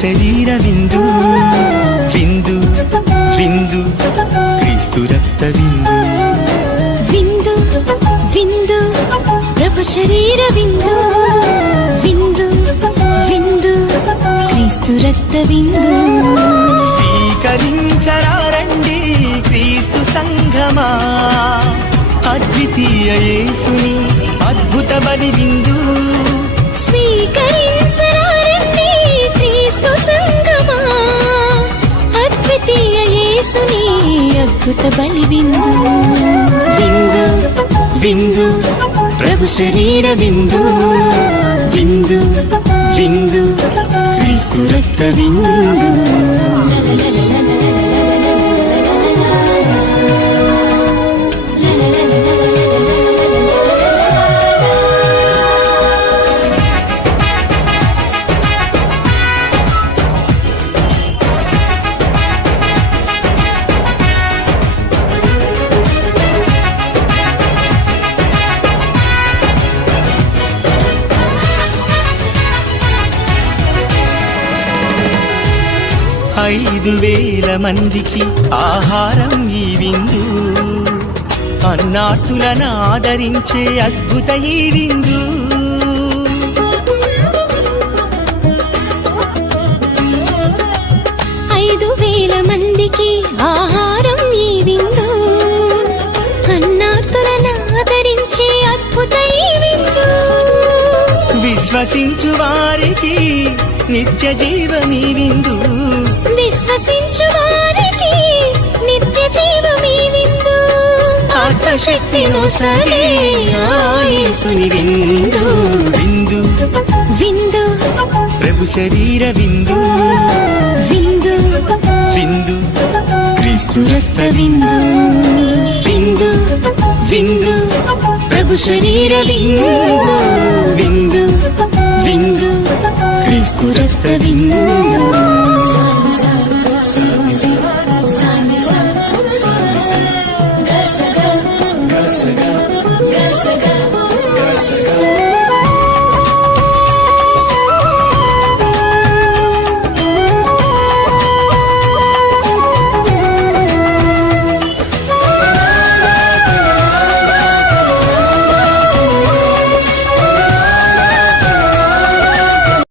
శరీర విందు విందు విందు క్రీస్తు రక్త విందు విందు విందు ప్రభు శరీర విందు విందు విందు క్రీస్తు రక్త విందు స్వీకరించరారండి క్రీస్తు సంఘమా అద్వితీయ యేసుని అద్భుత బలి విందు స్వీకరించరారండి క్రీస్తు సంఘమా అద్వితీయ యేసుని అద్భుత బలి విందు విందు విందు ప్రభు శరీర విందు విందు విందు క్రీస్తు రక్త విందు ఐదు వేల మందికి ఆహారం ఈ విందు అన్నార్తులను ఆదరించే అద్భుత ఈ విందు 5,000 మందికి ఆహారం ఈ విందు అన్నార్తులను ఆదరించే అద్భుత ఈ విందు విశ్వసించు వారికి నిత్య జీవమీ విందు విశ్వసించు వారికి నిత్య జీవమీ విందు ఆత్మశక్తిను సరే యేసుని విందు విందు విందు ప్రభు శరీర విందు విందు విందు క్రీస్తు రక్త విందు విందు విందు ప్రభు శరీర విందు విందు విందు క్రీస్తు రక్త విందు